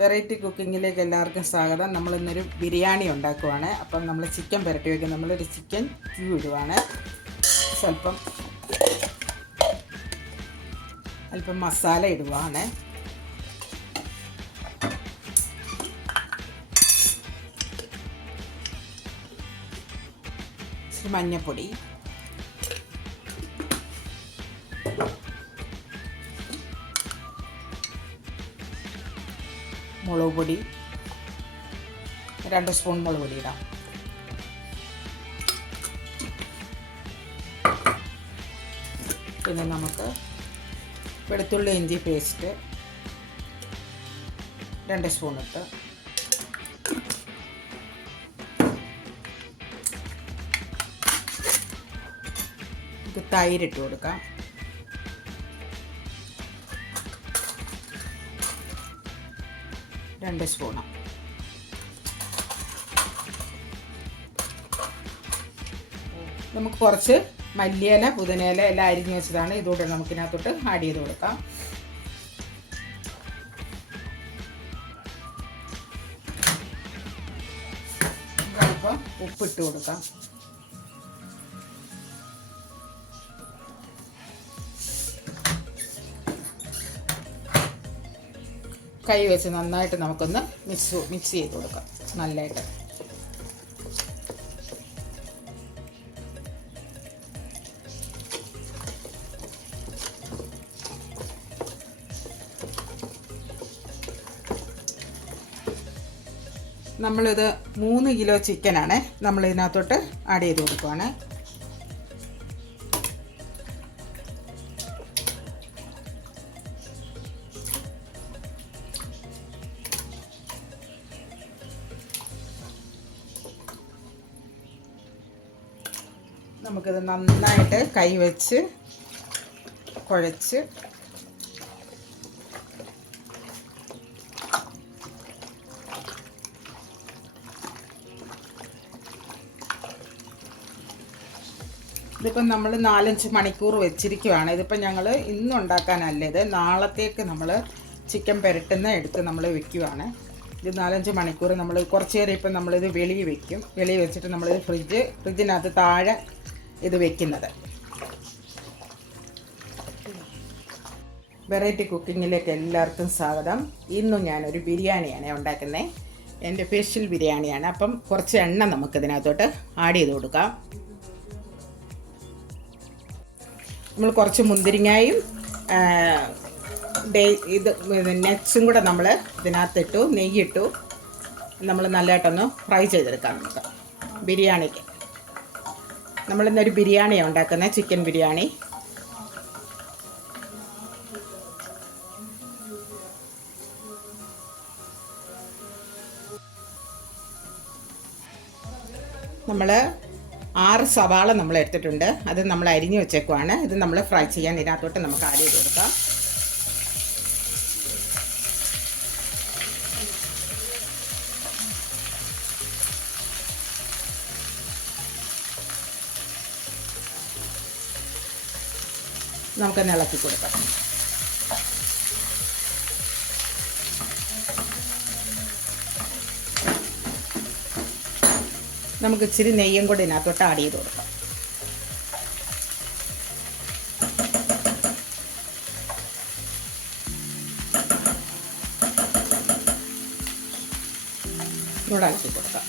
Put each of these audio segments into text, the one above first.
Variety കുക്കിങ്ങിലേക്ക് എല്ലാവർക്കും സ്വാഗതം. നമ്മളിന്നൊരു ബിരിയാണി ഉണ്ടാക്കുവാണ്. അപ്പം നമ്മൾ ചിക്കൻ പുരട്ടി വയ്ക്കും. നമ്മളൊരു ചിക്കൻ ക്യൂബ് ഇടുവാണ്. അല്പം മസാല ഇടുവാണ്. ഇച്ചിരി മഞ്ഞൾപ്പൊടി, മുളക് പൊടി, 2 സ്പൂൺ മുളക് പൊടി ഇടാം. പിന്നെ നമുക്ക് വെളുത്തുള്ളി ഇഞ്ചി പേസ്റ്റ് 2 സ്പൂൺ ഇട്ട്, ഇത് തൈരിട്ട് കൊടുക്കാം. രണ്ട് സ്പൂണ്. നമുക്ക് കുറച്ച് മല്ലിയില പുതിനയില എല്ലാം അരിഞ്ഞ് വെച്ചതാണ്. ഇതുകൂടെ നമുക്കിതിനകത്തോട്ട് ആഡ് ചെയ്ത് കൊടുക്കാം. അല്പം ഉപ്പിട്ട് കൊടുക്കാം. കൈ വെച്ച് നന്നായിട്ട് നമുക്കൊന്ന് മിക്സ് ചെയ്ത് കൊടുക്കാം നല്ലതായിട്ട്. നമ്മളിത് 3 കിലോ ചിക്കനാണ് നമ്മളിതിനകത്തോട്ട് ആഡ് ചെയ്ത് കൊടുക്കുവാണ്. നമുക്കിത് നന്നായിട്ട് കൈ വെച്ച് കുഴച്ച് ഇതിപ്പം നമ്മൾ 4-5 മണിക്കൂർ വെച്ചിരിക്കുവാണ്. ഇതിപ്പം ഞങ്ങൾ ഇന്നുണ്ടാക്കാനല്ല, ഇത് നാളത്തേക്ക് നമ്മൾ ചിക്കൻ പുരട്ടുന്ന എടുത്ത് നമ്മൾ വെക്കുവാണ്. ഇത് 4-5 മണിക്കൂർ നമ്മൾ കുറച്ച് നേരം ഇപ്പം നമ്മളിത് വെളിയിൽ വെക്കും. വെളിയിൽ വെച്ചിട്ട് നമ്മളിത് ഫ്രിഡ്ജിനകത്ത് താഴെ ഇത് വെക്കുന്നത്. വെറൈറ്റി കുക്കിങ്ങിലേക്ക് എല്ലാവർക്കും സ്വാഗതം. ഇന്നും ഞാനൊരു ബിരിയാണിയാണ് ഉണ്ടാക്കുന്നത്. എൻ്റെ സ്പെഷ്യൽ ബിരിയാണിയാണ്. അപ്പം കുറച്ച് എണ്ണ നമുക്കിതിനകത്തോട്ട് ആഡ് ചെയ്ത് കൊടുക്കാം. നമ്മൾ കുറച്ച് മുന്തിരിങ്ങയും ഇത് നട്ട്സും കൂടെ നമ്മൾ ഇതിനകത്തിട്ടു, നെയ്യിട്ടു. നമ്മൾ നല്ലതായിട്ടൊന്ന് ഫ്രൈ ചെയ്തെടുക്കാം. നമുക്ക് ബിരിയാണിക്ക് നമ്മളിന്നൊരു ബിരിയാണിയാണ് ഉണ്ടാക്കുന്നത്, ചിക്കൻ ബിരിയാണി. നമ്മൾ 6 സവാള നമ്മൾ എടുത്തിട്ടുണ്ട്. അത് നമ്മൾ അരിഞ്ഞ് വെച്ചേക്കുവാണ്. ഇത് നമ്മൾ ഫ്രൈ ചെയ്യാൻ ഇതിനകത്തോട്ട് നമുക്ക് ആഡ് ചെയ്ത് കൊടുക്കാം. നമുക്കൊന്ന് ഇളക്കി കൊടുക്കാം. നമുക്ക് ഇച്ചിരി നെയ്യും കൂടി ഇതിനകത്തോട്ട് ആഡ് ചെയ്ത് കൊടുക്കാം. ഇവിടെ ഇളക്കി കൊടുക്കാം.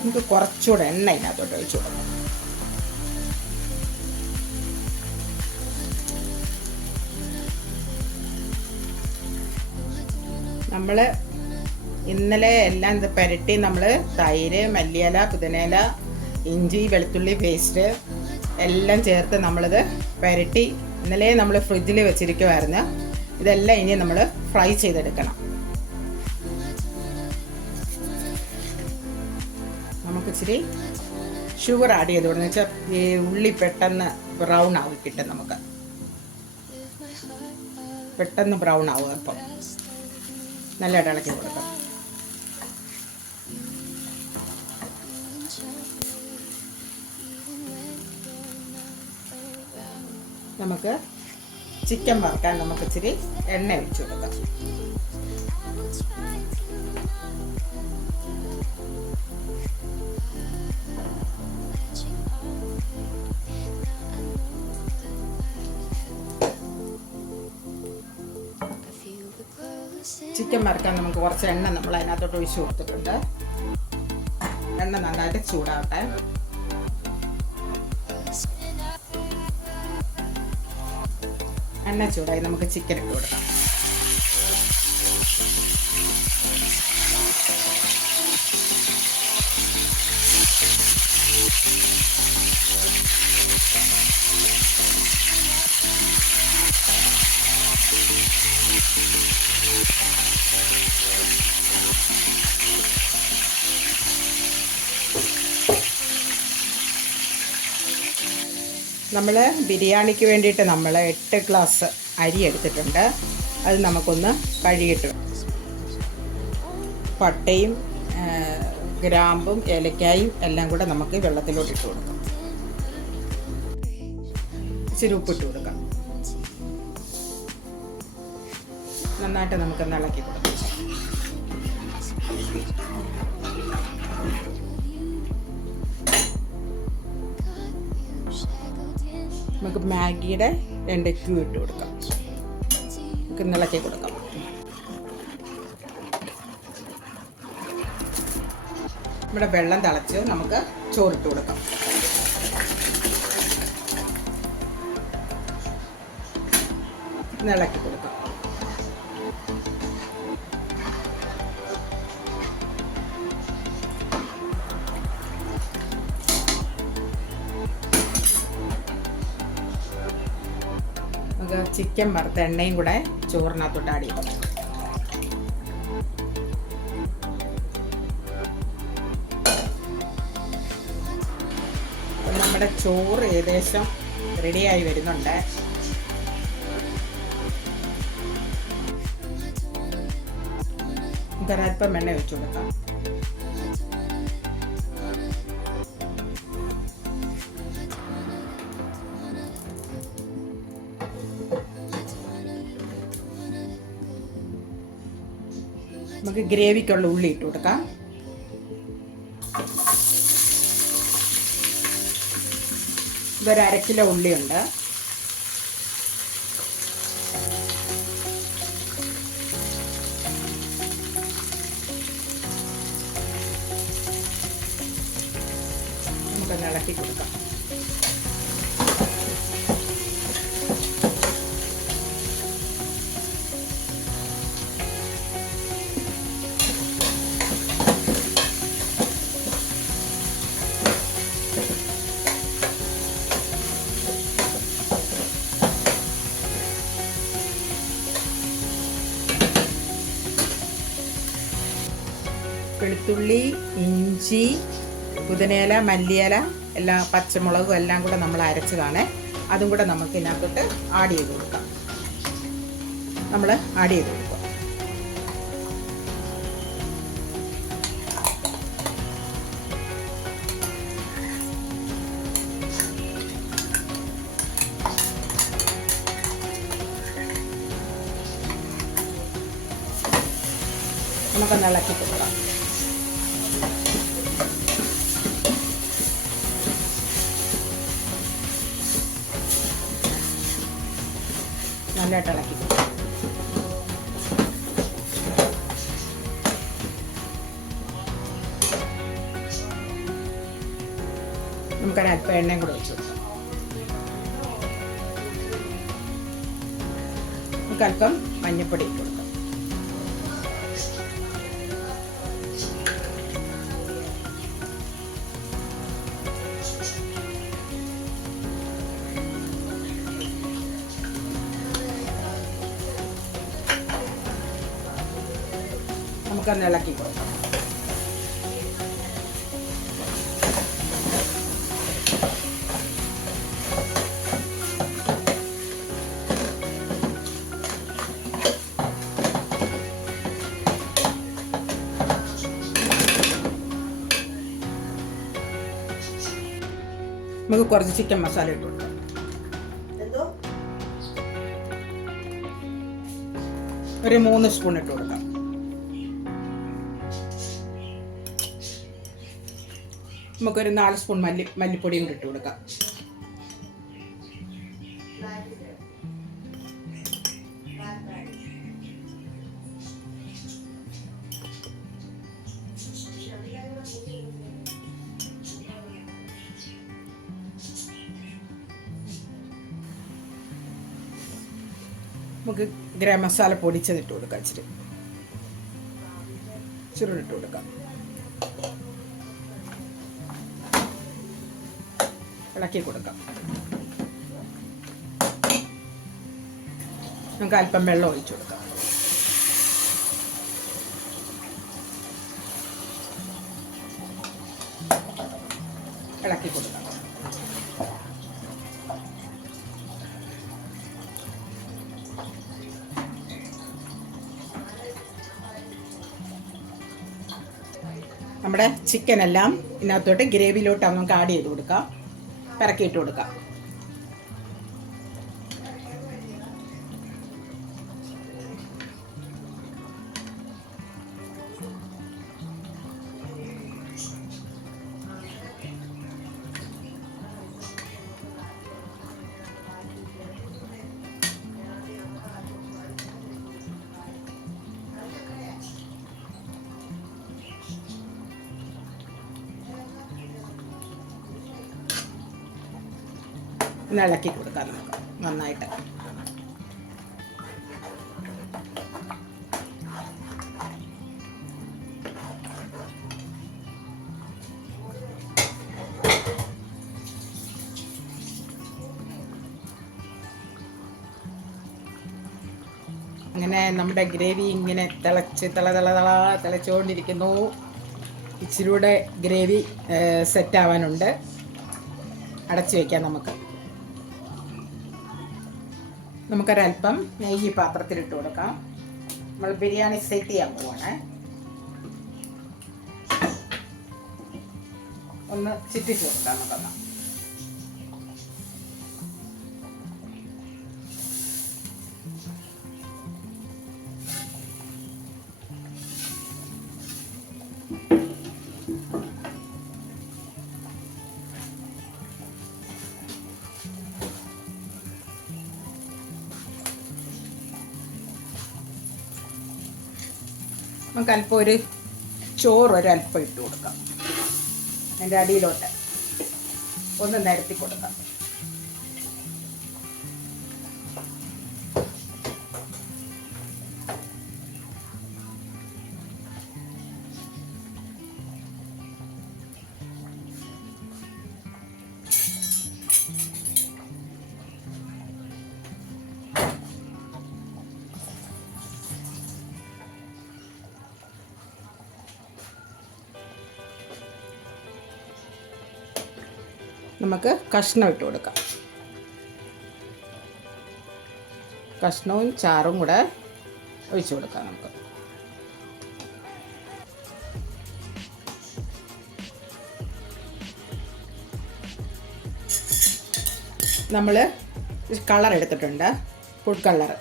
നമുക്ക് കുറച്ചുകൂടെ എണ്ണ ഇതിനകത്തോട്ട് ഒഴിച്ചു കൊടുക്കാം. നമ്മൾ ഇന്നലെ എല്ലാം ഇത് പുരട്ടി നമ്മൾ തൈര്, മല്ലിയില, പുതിനയില, ഇഞ്ചി, വെളുത്തുള്ളി പേസ്റ്റ് എല്ലാം ചേർത്ത് നമ്മളിത് പുരട്ടി ഇന്നലെ നമ്മൾ ഫ്രിഡ്ജിൽ വെച്ചിരിക്കുമായിരുന്നു. ഇതെല്ലാം ഇനി നമ്മൾ ഫ്രൈ ചെയ്തെടുക്കണം. നമുക്കിച്ചിരി ഷുഗർ ആഡ് ചെയ്ത് കൊടുന്ന് വെച്ചാൽ ഈ ഉള്ളി പെട്ടെന്ന് ബ്രൗൺ ആവും കിട്ടും. നമുക്ക് പെട്ടെന്ന് ബ്രൗൺ ആവും. അപ്പം നല്ലതായിട്ട് ഇളക്കി കൊടുക്കാം. നമുക്ക് ചിക്കൻ വറുക്കാൻ നമുക്ക് ഇച്ചിരി എണ്ണ ഒഴിച്ചു കൊടുക്കാം. ചിക്കൻ വറുക്കാൻ നമുക്ക് കുറച്ച് എണ്ണ നമ്മൾ അതിനകത്തോട്ട് ഒഴിച്ചു കൊടുത്തിട്ടുണ്ട്. എണ്ണ നന്നായിട്ട് ചൂടാവട്ടെ. എണ്ണ ചൂടായി നമുക്ക് ചിക്കൻ ഇട്ട് കൊടുക്കാം. നമ്മൾ ബിരിയാണിക്ക് വേണ്ടിയിട്ട് നമ്മൾ 8 ഗ്ലാസ് അരി എടുത്തിട്ടുണ്ട്. അത് നമുക്കൊന്ന് കഴുകിയിട്ട് പട്ടയും ഗ്രാമ്പും ഏലക്കായും എല്ലാം കൂടെ നമുക്ക് വെള്ളത്തിലോട്ട് ഇട്ട് കൊടുക്കാം. ഇച്ചിരി ഉപ്പിട്ട് കൊടുക്കാം. നന്നായിട്ട് നമുക്കൊന്ന് ഇളക്കി കൊടുക്കാം. നമുക്ക് മാഗിയുടെ 2 ക്യൂബ് ഇട്ട് കൊടുക്കാം. നമുക്ക് ഇളക്കി കൊടുക്കാം. നമ്മുടെ വെള്ളം തിളച്ച് നമുക്ക് ചോറിട്ട് കൊടുക്കാം. ഇളക്കി കൊടുക്കാം. നമുക്ക് ചിക്കൻ വറുത്ത എണ്ണയും കൂടെ ചോറിനകത്തോട്ട് ആഡ് ചെയ്യാം. നമ്മുടെ ചോറ് ഏകദേശം റെഡിയായി വരുന്നുണ്ട്. ഒരൽപ്പം എണ്ണ ഒഴിച്ചു കൊടുക്കാം. നമുക്ക് ഗ്രേവിക്കുള്ള ഉള്ളി ഇട്ട് കൊടുക്കാം. ഇതൊരു 1/2 കിലോ ഉള്ളിയുണ്ട്. നമുക്കൊന്ന് ഇളക്കി കൊടുക്കാം. വെളുത്തുള്ളി, ഇഞ്ചി, പുതിനയില, മല്ലിയില എല്ലാം പച്ചമുളകും എല്ലാം കൂടെ നമ്മൾ അരച്ചതാണ്. അതും കൂടെ നമുക്ക് ഇതിനകത്തോട്ട് ആഡ് ചെയ്ത് കൊടുക്കാം. നമ്മൾ ആഡ് ചെയ്ത് കൊടുക്കുക. നമുക്കൊന്ന് ഇളക്കി കൊടുക്കാം. നല്ലതായിട്ട് ഇളക്കി കൊടുക്കാം. നമുക്കൊരൽപ്പം എണ്ണയും കൂടെ ഒഴിച്ചു കൊടുക്കാം. നമുക്കൽപ്പം മഞ്ഞൾപ്പൊടി ഇട്ട് കൊടുക്കാം. നമുക്കൊന്ന് ഇളക്കി കൊടുക്കാം. നമുക്ക് കുറച്ച് ചിക്കൻ മസാല ഇട്ട് കൊടുക്കാം. ഒരു 3 സ്പൂൺ ഇട്ട് കൊടുക്കാം. നമുക്കൊരു 4 സ്പൂൺ മല്ലിപ്പൊടിയും കൂടി ഇട്ട് കൊടുക്കാം. നമുക്ക് ഗരം മസാല പൊടിച്ചതിട്ട് കൊടുക്കാം. ഇച്ചിരി ഇട്ട് കൊടുക്കാം. ഇളക്കി കൊടുക്കാം. നമുക്ക് അല്പം വെള്ളം ഒഴിച്ചു കൊടുക്കാം. ഇളക്കി കൊടുക്കാം. നമ്മുടെ ചിക്കൻ എല്ലാം ഇതിനകത്തോട്ട് ഗ്രേവിയിലോട്ട് നമുക്ക് ആഡ് ചെയ്ത് കൊടുക്കാം. പെരക്കിയിട്ട് കൊടുക്കാം. ഒന്ന് ഇളക്കി കൊടുക്കാം നമുക്ക് നന്നായിട്ട്. അങ്ങനെ നമ്മുടെ ഗ്രേവി ഇങ്ങനെ തിളച്ചുകൊണ്ടിരിക്കുന്നു. ഇച്ചിരൂടെ ഗ്രേവി സെറ്റാവാനുണ്ട്. അടച്ചു വയ്ക്കാം. നമുക്കൊരൽപ്പം നെയ്യ് പാത്രത്തിലിട്ട് കൊടുക്കാം. നമ്മൾ ബിരിയാണി സെറ്റ് ചെയ്യാൻ പോവാണ്. ഒന്ന് ചുറ്റിച്ച് കൊടുക്കാം. നമുക്കൊന്ന് നമുക്ക് അല്പം ഒരു ചോറ് ഒരല്പം ഇട്ട് കൊടുക്കാം. അതിൻ്റെ അടിയിലോട്ട് ഒന്ന് നിരത്തി കൊടുക്കാം. നമുക്ക് കഷ്ണം ഇട്ട് കൊടുക്കാം. കഷ്ണവും ചാറും കൂടെ ഒഴിച്ചു കൊടുക്കാം. നമുക്ക് നമ്മൾ കളർ എടുത്തിട്ടുണ്ട്, ഫുഡ് കളർ.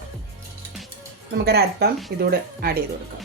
നമുക്കൊരൽപ്പം ഇതൂടെ ആഡ് ചെയ്ത് കൊടുക്കാം.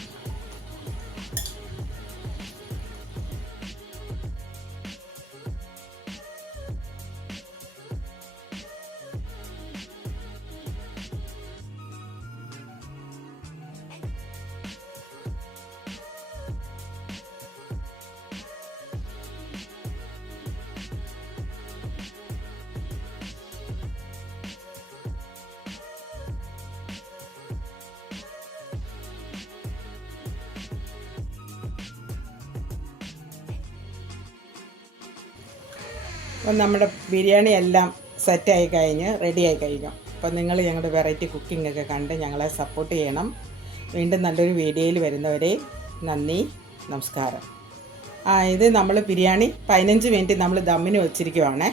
അപ്പം നമ്മുടെ ബിരിയാണി എല്ലാം സെറ്റായി കഴിഞ്ഞ് റെഡിയായി കഴിഞ്ഞു. അപ്പം നിങ്ങൾ ഞങ്ങളുടെ വെറൈറ്റി കുക്കിംഗ് ഒക്കെ കണ്ട് ഞങ്ങളെ സപ്പോർട്ട് ചെയ്യണം. വീണ്ടും നല്ലൊരു വീഡിയോയിൽ വരുന്നവരെ നന്ദി, നമസ്കാരം. ഇത് നമ്മൾ ബിരിയാണി 15 മിനിറ്റ് നമ്മൾ ദമ്മിന് വെച്ചിരിക്കുവാണേ.